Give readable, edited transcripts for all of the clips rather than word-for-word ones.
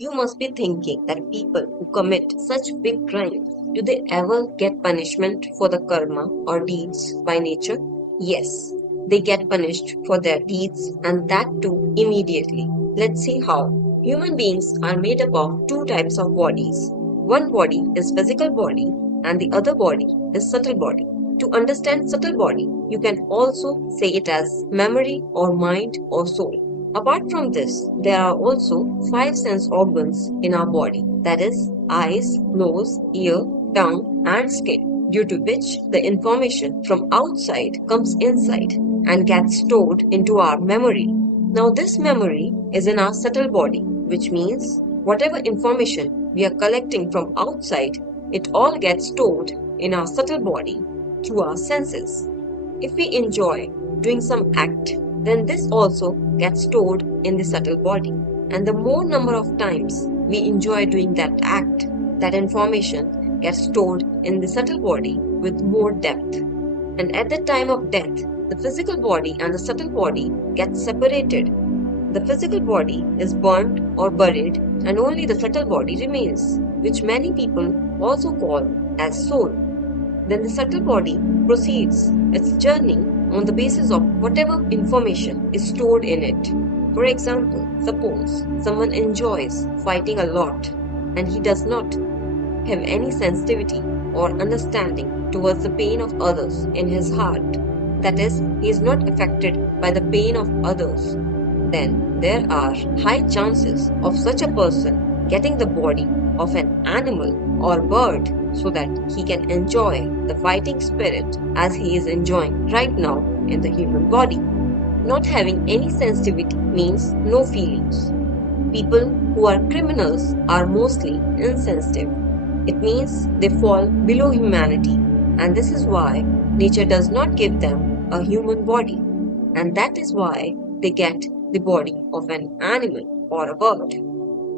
You must be thinking that people who commit such big crimes, do they ever get punishment for the karma or deeds by nature? Yes, they get punished for their deeds and that too immediately. Let's see how. Human beings are made up of two types of bodies. One body is physical body and the other body is subtle body. To understand subtle body, you can also say it as memory or mind or soul. Apart from this, there are also five sense organs in our body, that is, eyes, nose, ear, tongue, and skin, due to which the information from outside comes inside and gets stored into our memory. Now, this memory is in our subtle body, which means whatever information we are collecting from outside, it all gets stored in our subtle body through our senses. If we enjoy doing some act, then this also gets stored in the subtle body. And the more number of times we enjoy doing that act, that information gets stored in the subtle body with more depth. And at the time of death, the physical body and the subtle body get separated. The physical body is burned or buried, and only the subtle body remains, which many people also call as soul. Then the subtle body proceeds its journey on the basis of whatever information is stored in it. For example, suppose someone enjoys fighting a lot and he does not have any sensitivity or understanding towards the pain of others in his heart. That is, he is not affected by the pain of others. Then there are high chances of such a person getting the body of an animal or bird so that he can enjoy the fighting spirit as he is enjoying right now in the human body. Not having any sensitivity means no feelings. People who are criminals are mostly insensitive. It means they fall below humanity, and this is why nature does not give them a human body, and that is why they get the body of an animal or a bird.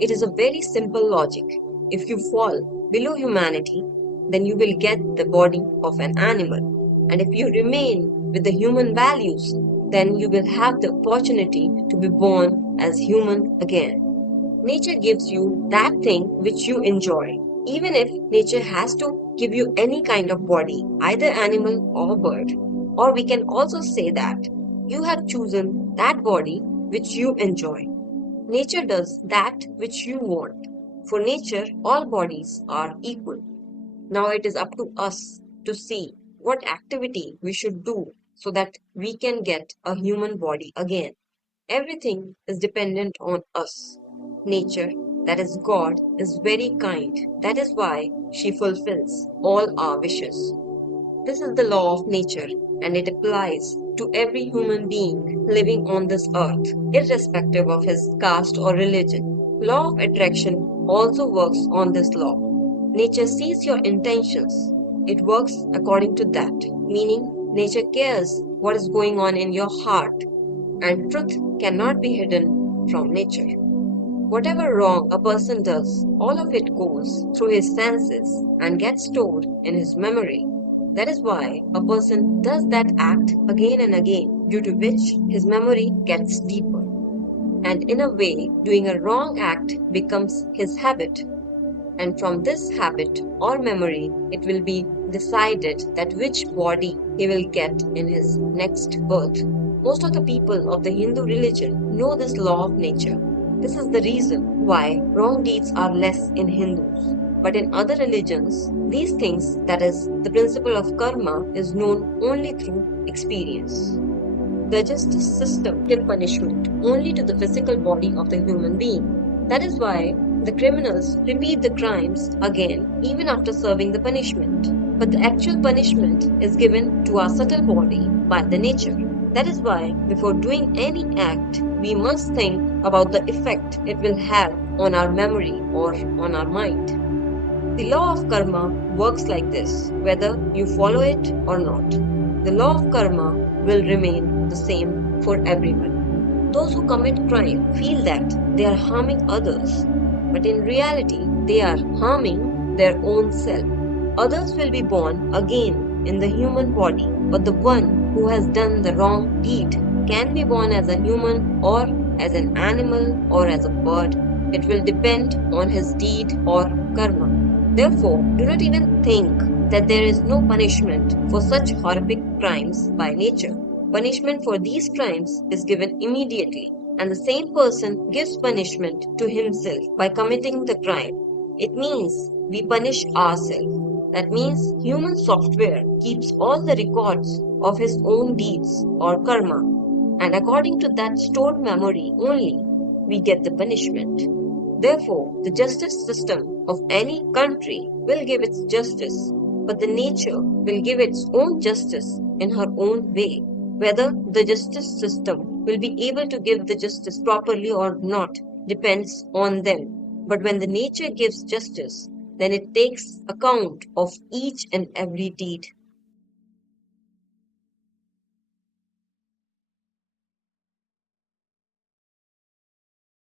It is a very simple logic. If you fall below humanity, then you will get the body of an animal. And if you remain with the human values, then you will have the opportunity to be born as human again. Nature gives you that thing which you enjoy. Even if nature has to give you any kind of body, either animal or bird. Or we can also say that you have chosen that body which you enjoy. Nature does that which you want. For nature, all bodies are equal. Now it is up to us to see what activity we should do so that we can get a human body again. Everything is dependent on us. Nature, that is God, is very kind. That is why she fulfills all our wishes. This is the law of nature and it applies to every human being living on this earth, irrespective of his caste or religion. Law of attraction also works on this law. Nature sees your intentions. It works according to that, meaning nature cares what is going on in your heart and truth cannot be hidden from nature. Whatever wrong a person does, all of it goes through his senses and gets stored in his memory. That is why a person does that act again and again, due to which his memory gets deeper. And in a way, doing a wrong act becomes his habit. And from this habit or memory, it will be decided that which body he will get in his next birth. Most of the people of the Hindu religion know this law of nature. This is the reason why wrong deeds are less in Hindus. But in other religions, these things, that is, the principle of karma, is known only through experience. The justice system gives punishment only to the physical body of the human being. That is why the criminals repeat the crimes again even after serving the punishment. But the actual punishment is given to our subtle body by the nature. That is why before doing any act, we must think about the effect it will have on our memory or on our mind. The law of karma works like this, whether you follow it or not. The law of karma will remain the same for everyone. Those who commit crime feel that they are harming others, but in reality, they are harming their own self. Others will be born again in the human body, but the one who has done the wrong deed can be born as a human or as an animal or as a bird It will depend on his deed or karma. Therefore, do not even think that there is no punishment for such horrific crimes by nature. Punishment for these crimes is given immediately, and the same person gives punishment to himself by committing the crime. It means we punish ourselves. That means human software keeps all the records of his own deeds or karma, and according to that stored memory only, we get the punishment. Therefore, the justice system of any country will give its justice, but the nature will give its own justice in her own way. Whether the justice system will be able to give the justice properly or not depends on them. But when the nature gives justice, then it takes account of each and every deed